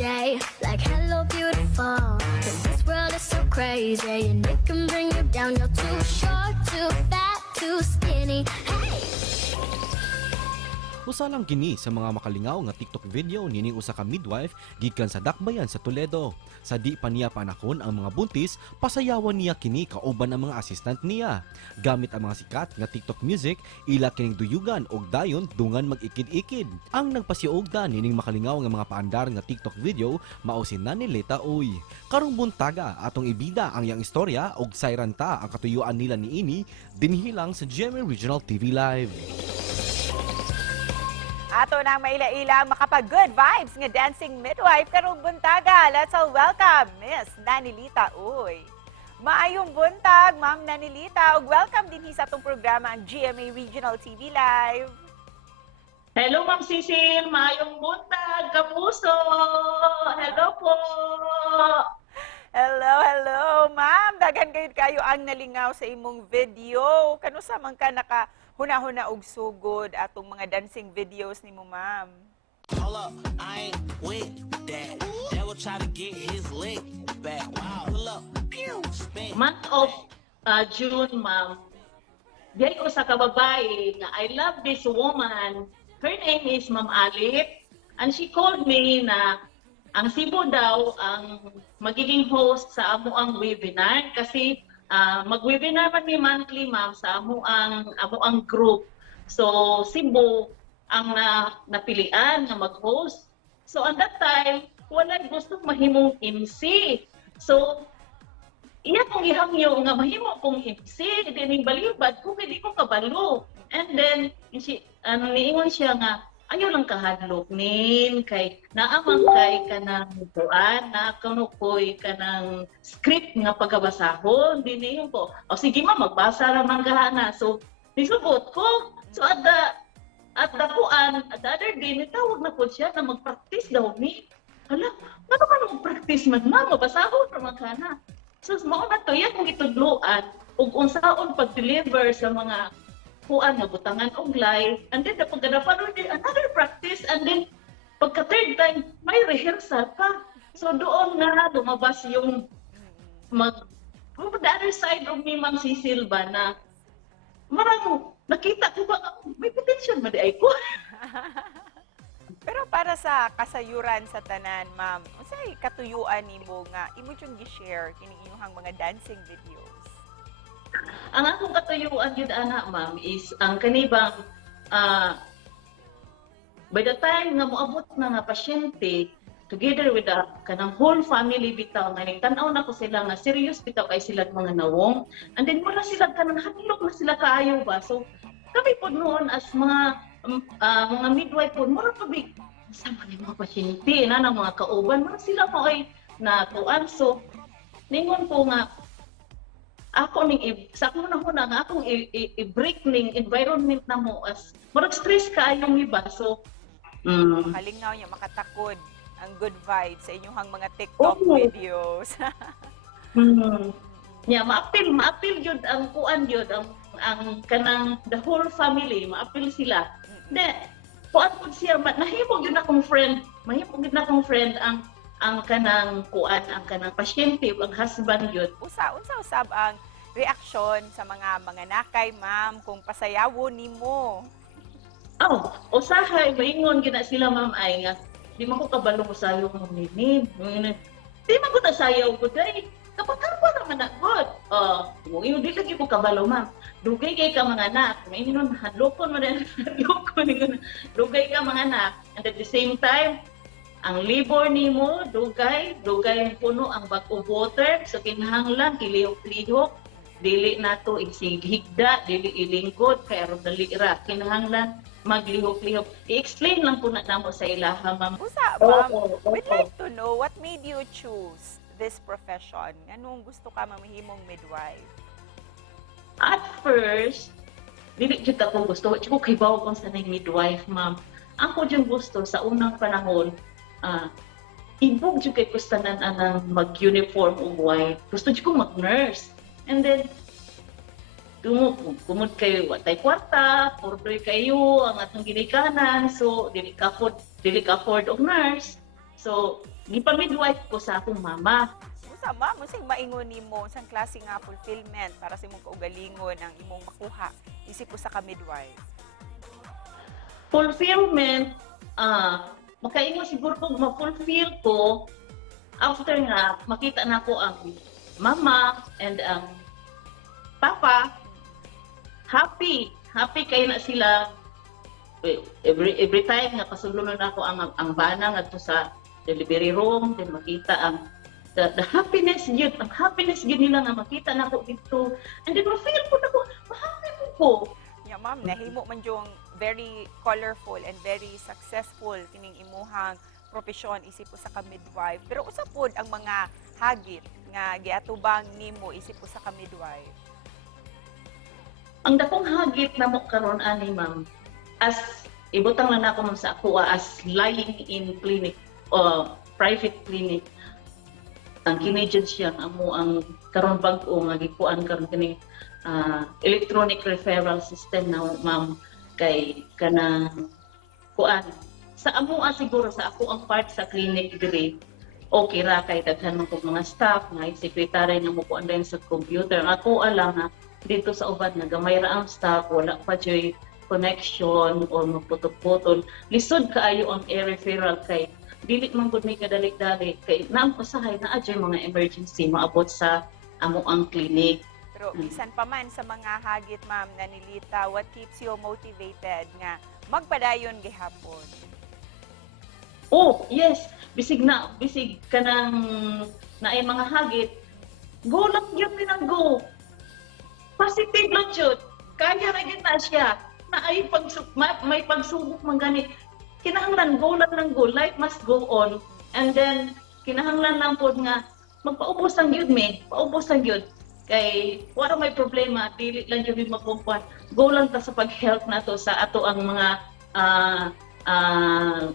day, like hello beautiful. 'Cause this world is so crazy and it can bring you down. You're too short, too fat, too skinny. Hey! Usa lang kini sa mga makalingaw nga TikTok video nining usa ka midwife gikan sa Dakbayan sa Toledo. Sa di pa niya panahon ang mga buntis, pasayawan niya kini kauban ang mga assistant niya. Gamit ang mga sikat nga TikTok music, ila kining duyugan og dayon dungan mag-ikid-ikid. Ang nagpasiugda nining makalingaw nga mga paandar nga TikTok video mao si Nanilita Uy. Karong buntaga atong ibida ang iyang istorya og sayran ta ang katuyuan nila niini dinhi lang sa GMA Regional TV Live. Ato nang maila-ilang makapag-good vibes nga dancing midwife karong buntaga. Let's all welcome Miss Nanilita Uy. Maayong buntag, Ma'am Nanilita, ug welcome din sa atong programa ang GMA Regional TV Live. Hello, Ma'am Cecil. Maayong buntag, kapuso. Hello po. Hello, Ma'am. Daghan kayo ang nalingaw sa imong video. Kanusa man ka naka huna-huna og sugod atong mga dancing videos nimo, Ma'am? Hold up, I ain't with that. They will try to get his leg back. Wow, pull up, pew, spin. Month of June, Ma'am. Diyan ko sa kababae nga I love this woman. Her name is Ma'am Alip. And she called me na ang Cebu daw ang magiging host sa amo ang webinar kasi mag-webinar man ni monthly, Ma'am, sa amo ang group. So Cebu ang napilian nga mag-host. So at that time, wala gusto mahimong MC. So iya kong gihangyo nga mahimo kong MC, dining balibad kung hindi ko kabalo. And then niingon siya nga ayaw lang kahadlok nin kay naamang kay kanang tuan na kanukoy kanang script nga pagabasahon dinhi ko. O sige ma magbasa ra man gahana. So nisubot ko. So at the other day nitawag na po siya na mag-practice daw ni. Hala, ano ka mag-practice man ma mabasahon ra man kana. So mao na to yan kung itudloan ug unsaon pag-deliver sa mga kuan nga butangan og live, and then pag ganapanon din another practice, and then pagka third time may rehearsal pa. So doon nga lumabas yung the other side of me, Ma'am Cecil ba, na marang nakita ko ba may potential ba di ay ko. Pero para sa kasayuran sa tanan, Ma'am, unsay katuyuan nimo nga imo yung gi-share kini inyong mga dancing videos? Ang akong katuyuan yun, anak, Ma'am, is ang kanibang by the time nga moabot na nga pasyente, together with the kanang whole family bitaw, nga nagtanaw na ko sila nga serious bitaw kay sila mga nawong. And then wala sila kanang hadlok na sila kaayo ba. So kami po noon as mga midwife po, mura pa big, sama ni mga pasyente, na ng mga kauban, mura sila po ay natuan. So ningon po nga, ako sa akong nahuna nga akong i-break ning environment na mo as marag stress kaayong iba. So Kalingnaw niya makatakod ang good vibes sa inyong mga TikTok videos. Yeah, maapil yun ang kuan yun ang kanang the whole family maapil sila. De kuan pud siya nahimo gyud akong friend, ang kanang kuan, ang kanang pasyente, ang husband yun. Unsa usab ang reaksyon sa mga nakay, Ma'am, kung pasayawon nimo? Usahay maingon gina sila, Ma'am, ay nga di man ko kabalo mo sayo mo nini. Di man ko tasayaw ko day. Kapag naman agod. Yung di lagi ko kabalo, Ma'am. Dugay kay ka mga anak. Maingon hadlokon mo din. Dugay ka mga anak. And at the same time, ang libor nimo dugay puno ang bag of water, so kinahanglan ilihok-lihok, dili nato isighigda, dili ilingkod kay aron dali ra, kinahanglan maglihok-lihok. I-explain lang po na namo sa ilaha, Ma'am. Usa, Ma'am, we'd like to know what made you choose this profession? Anong gusto ka mamahimong midwife? At first, dili jud ako gusto, ko kay bawo kung sanay midwife, Ma'am. Ako jud gusto sa unang panahon, ibog jud kay kustanan anang mag-uniform og white. Gusto jud ko mag-nurse. And then kumud kayo watay kwarta, pordoy kayo ang atong ginikanan, so dili ka afford og nurse. So, gipamidwife ko sa akong mama. Usa ma'am, unsay maingon nimo unsang klase nga fulfillment para sa imong kaugalingon ang imong makuha isip usa ka midwife? Fulfillment, makaingon siguro kung ma-fulfill ko after nga makita na ko ang mama and ang papa, happy kayo na sila. Every time nga pasulunon ako ang bana ngadto sa delivery room, then makita ang the happiness yun, ang happiness yun nila nga makita na ko dito, and then ma-feel ko na ko, ma-happy ko. Ya ma'am, nahimo man yung very colorful and very successful kining imuhang propesyon isip usa ka midwife. Pero usa pod ang mga hagit nga giatubang nimo isip usa ka midwife. Ang dakong hagit na mo karon ani ma'am, as ibutang lang ako ma'am sa ako as lying in clinic private clinic, ang kinedyan siya amo ang karon bag-o nga gikuan karon kini electronic referral system na ma'am kay kanang kuan sa amo siguro sa ako ang part sa clinic diri okay ra kay daghan man kog mga staff nga secretary nga mo kuan din sa computer ako alang nga dito sa ubad nga gamay ra ang staff wala pa joy connection or magputol-putol lisod kaayo ang referral kay dili man gud may kadalik-dalik kay naam usahay na adyo mga emergency maabot sa amo ang clinic. Pero bisan pa man sa mga hagit ma'am Nanilita, what keeps you motivated nga magpadayon gihapon? Oh, yes. Bisig kanang naay mga hagit, go lang yun minang go. Positive lang yun. Kaya ra gyud na siya. Naay may pagsubok man gani. Kinahanglan go lang ng go. Life must go on. And then kinahanglan lang pod nga magpaubos ang yun paubos ang yun. Kay wala may problema, dili lang jud magkumpuan. Go lang ta sa pag-help nato sa ato ang mga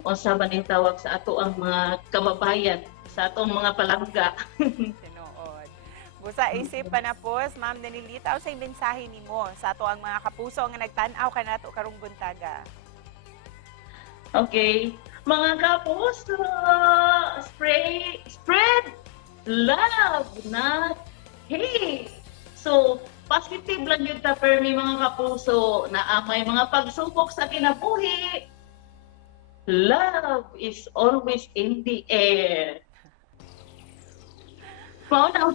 unsa ba ning tawag sa ato ang mga kababayan, sa atong mga palangga. Tinuod. Busa isip pa na pos, ma'am Nanilita, unsay mensahe nimo sa ato ang mga kapuso nga nagtan-aw kanato karong buntaga? Okay. Mga kapuso, spread love na hey. So, positive lang yun ta permi mga kapuso na may mga pagsubok sa kinabuhi. Love is always in the air. Wow, na.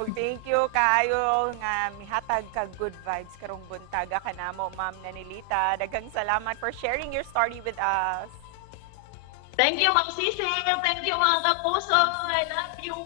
Og thank you kaayo nga mihatag ka good vibes karong buntaga kanamo ma'am Nanilita. Daghang salamat for sharing your story with us. Thank you, Ma'am Cecil. Thank you, mga kapuso. I love you.